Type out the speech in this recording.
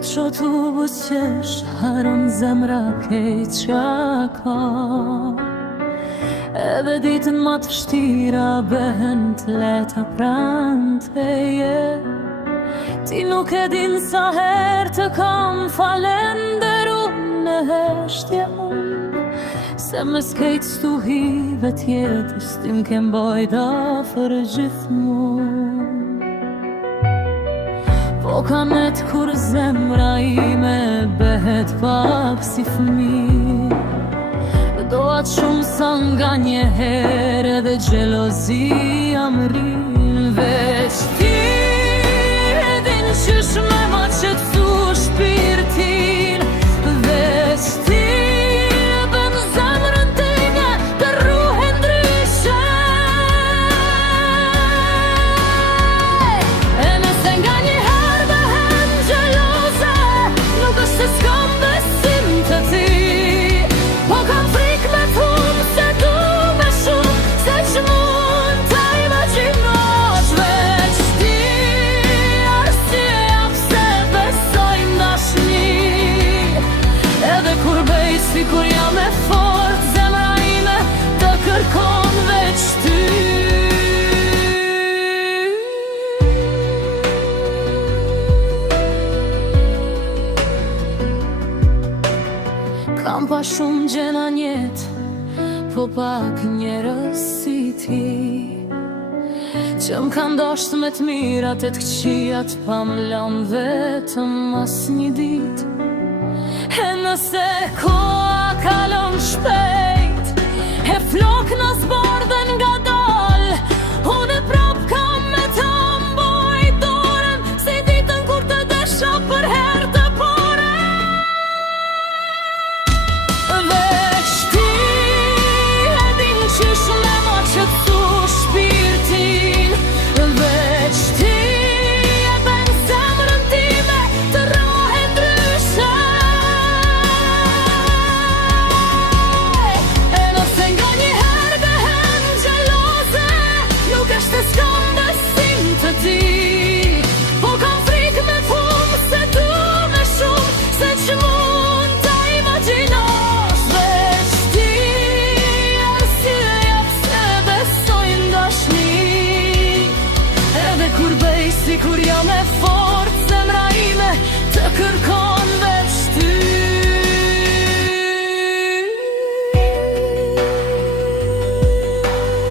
që t'u buzqesh, haron zemra kejt qa ka. Edhe ditën ma të vështira behen t'leta pran teje. Ti nuk e din sa her të kam falenderu në heshtje unë, se me s'kejt stuhive tjetës tim kem bojda për gjithmonë. Po kanet kur zemra ime behet pak si fëmijë, doat shumë sa nga një herë edhe gjelozia më rinë. Veç ti e din qysh me ma qetësu shpirtin, veç ti e bën zemrën time të ruhe ndryshe. E nëse nga një herë behem gjeloze, nuk është se s'kam besim të ti, po kam frikë me thumë se du me shumë, se që mund të imagjinosh. Veç ti arsyeja pse besoj ndashni, edhe kur bej si kur jam e fort, zemra ime të kërkon veç ty. Kam pa shumë gjena njet, po pak njerës si ti, që m'kan dosht me t'mirat e t'kqijat, pa m'lan vetëm as një dit. E nëse koha kalon shpejt, e flok në zbardhen